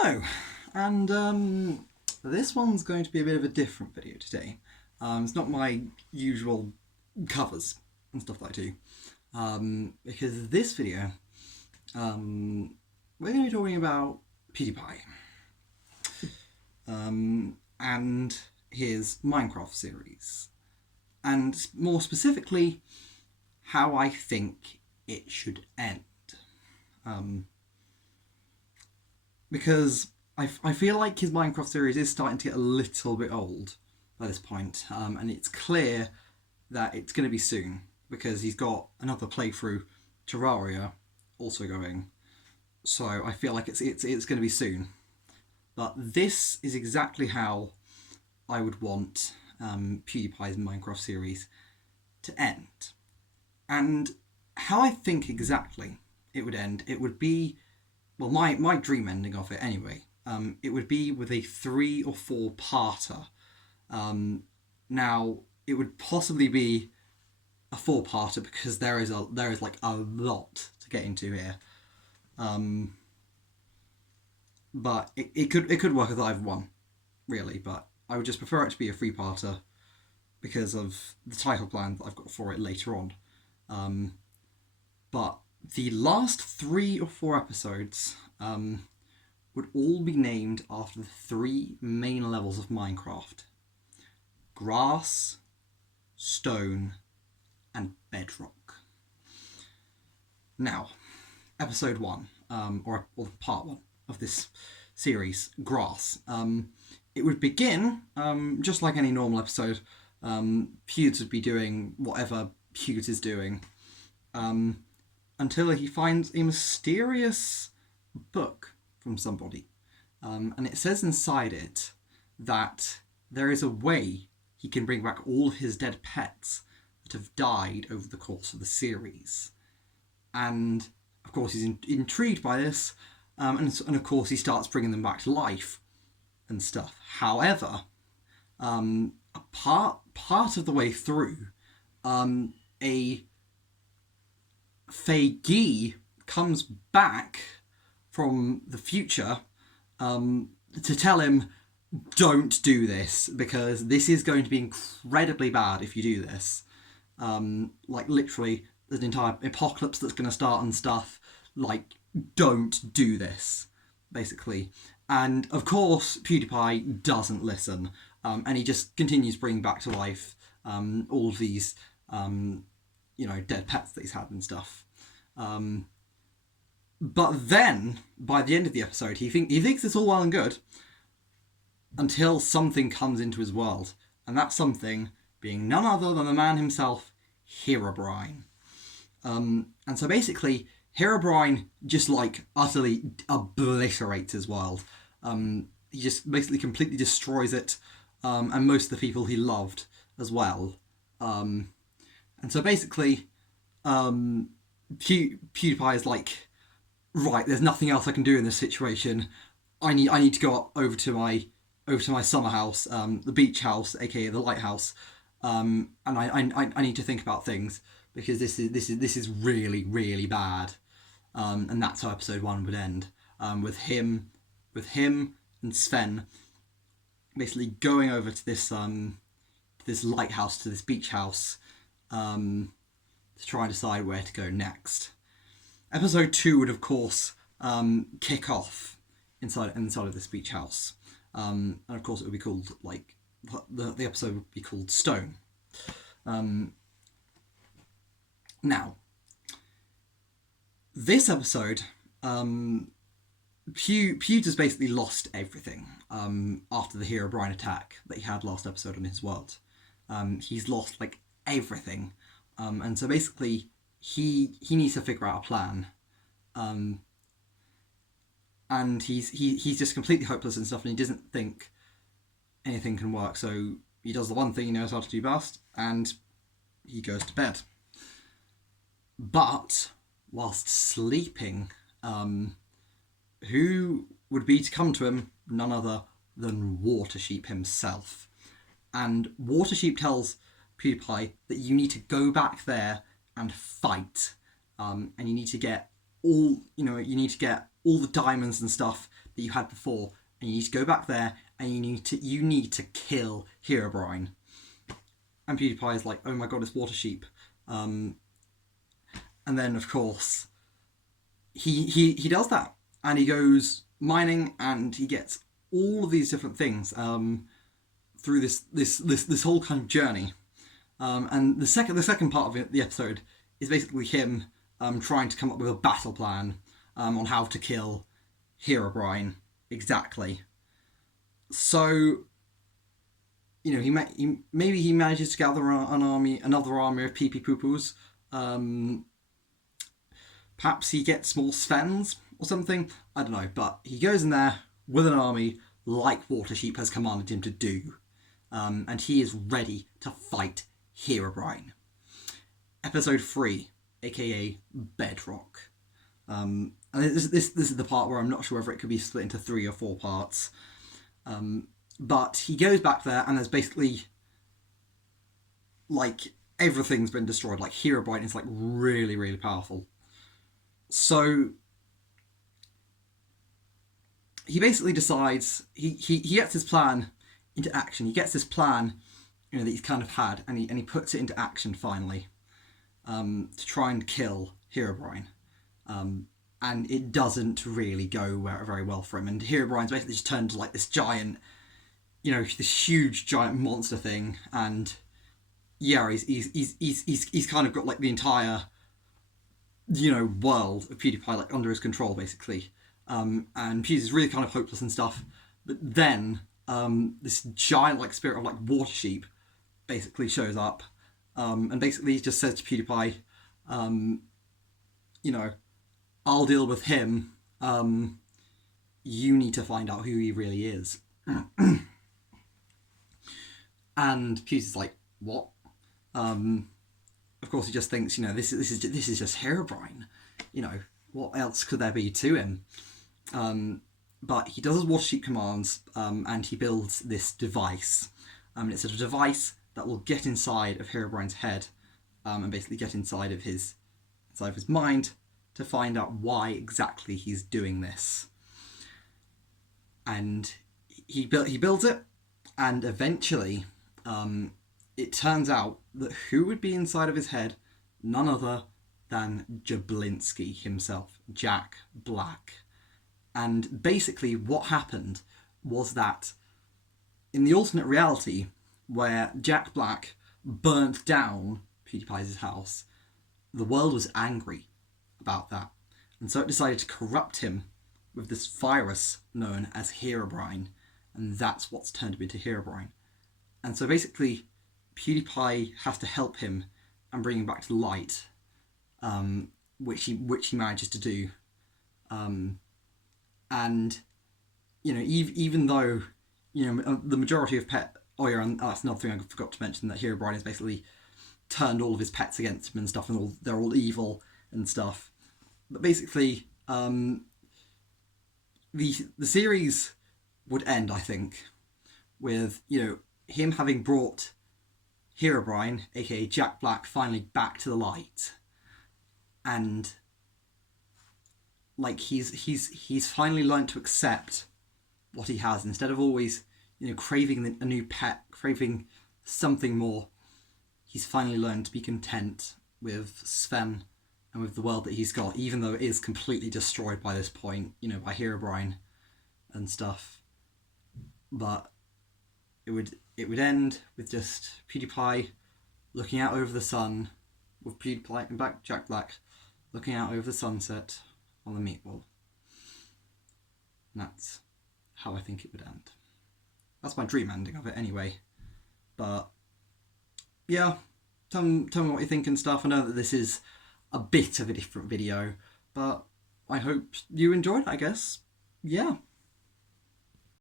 Hello, and this one's going to be a bit of a different video today. It's not my usual covers and stuff that I do, because this video, we're going to be talking about PewDiePie, and his Minecraft series, and more specifically, how I think it should end. Because I feel like his Minecraft series is starting to get a little bit old by this point, and it's clear that it's going to be soon, because he's got another playthrough, Terraria, also going. So I feel like it's going to be soon. But this is exactly how I would want PewDiePie's Minecraft series to end. And how I think exactly it would end, it would be, well, my dream ending of it anyway, it would be with a 3 or 4 parter. Now, it would possibly be a 4 parter because there is like a lot to get into here. But it could work as either one, really, but I would just prefer it to be a 3 parter because of the title plan that I've got for it later on. But the last 3 or 4 episodes would all be named after the 3 main levels of Minecraft: grass, stone, and bedrock. Now, episode 1, or part 1 of this series, grass. It would begin just like any normal episode. PEWDS would be doing whatever PEWDS is doing, until he finds a mysterious book from somebody. And it says inside it that there is a way he can bring back all of his dead pets that have died over the course of the series. And of course he's intrigued by this, and of course he starts bringing them back to life and stuff. However, a part of the way through, a Fei comes back from the future to tell him, don't do this, because this is going to be incredibly bad if you do this. Like, literally, there's an entire apocalypse that's going to start and stuff. Like, don't do this, basically. And, of course, PewDiePie doesn't listen, and he just continues bringing back to life all of these dead pets that he's had and stuff. But then, by the end of the episode, he thinks it's all well and good until something comes into his world. And that something being none other than the man himself, HEROBRINE. And so basically, HEROBRINE just like utterly obliterates his world. He just basically completely destroys it, and most of the people he loved as well. And so basically, PewDiePie is like, right, there's nothing else I can do in this situation. I need to go over to my summer house, the beach house, aka the lighthouse, and I need to think about things, because this is really, really bad. And that's how episode 1 would end, with him and Sven basically going over to this lighthouse, to this beach house, to try and decide where to go next. Episode 2 would, of course, kick off inside of this beach house, and of course it would be called, like, the episode would be called Stone. Now, this episode, PewDiePie has basically lost everything after the HEROBRINE attack that he had last episode on his world. He's lost, like, everything, and so basically he needs to figure out a plan, and he's just completely hopeless and stuff, and he doesn't think anything can work. So he does the one thing he knows how to do best, and he goes to bed. But whilst sleeping, who would be to come to him? None other than Watersheep himself. And Watersheep tells PewDiePie that you need to go back there and fight, and you need to get all the diamonds and stuff that you had before, and you need to go back there and you need to kill Herobrine. And PewDiePie is like, oh my god, it's Water Sheep. And then of course he does that, and he goes mining, and he gets all of these different things through this whole kind of journey. And the second part of the episode is basically him trying to come up with a battle plan on how to kill Herobrine exactly. So, you know, maybe he manages to gather another army of pee-pee-poo-poos. Perhaps he gets more Svens or something. I don't know, but he goes in there with an army like Water Sheep has commanded him to do, and he is ready to fight Herobrine. Episode 3, aka Bedrock. And this is the part where I'm not sure whether it could be split into 3 or 4 parts. But he goes back there, and there's basically, like, everything's been destroyed. Like, Herobrine is, like, really, really powerful. So he basically decides, he gets his plan into action. He gets this plan, you know, that he's kind of had, and he puts it into action finally, to try and kill Herobrine. And it doesn't really go very well for him. And Herobrine's basically just turned to like this giant, you know, this huge giant monster thing. And yeah, he's kind of got like the entire, you know, world of PewDiePie like under his control basically. And PewDiePie's really kind of hopeless and stuff. But then this giant like spirit of like Water Sheep basically shows up, and basically just says to PewDiePie, you know, I'll deal with him. You need to find out who he really is. And PewDiePie's like, what? Of course, he just thinks, you know, this is just Herobrine. You know, what else could there be to him? But he does his Water Sheep commands, and he builds this device. It's a device that will get inside of Herobrine's head, and basically get inside of his mind to find out why exactly he's doing this. And he builds it, and eventually, it turns out that who would be inside of his head, none other than Jablinski himself, Jack Black. And basically what happened was that in the alternate reality where Jack Black burnt down PewDiePie's house, the world was angry about that. And so it decided to corrupt him with this virus known as Herobrine. And that's what's turned him into Herobrine. And so basically PewDiePie has to help him and bring him back to light, which he manages to do. And, you know, even though, you know, the majority of and that's another thing I forgot to mention, that Herobrine has basically turned all of his pets against him and stuff, and they're all evil and stuff. But basically, the series would end, I think, with, you know, him having brought Herobrine, aka Jack Black, finally back to the light. And like he's finally learned to accept what he has, instead of always, you know, craving a new pet, craving something more. He's finally learned to be content with Sven and with the world that he's got, even though it is completely destroyed by this point, you know, by Herobrine and stuff. But it would end with just PewDiePie looking out over the sun, with PewDiePie and back Jack Black looking out over the sunset on the meat wall. And that's how I think it would end. That's my dream ending of it anyway. But yeah, tell me what you think and stuff. I know that this is a bit of a different video, but I hope you enjoyed it, I guess. Yeah.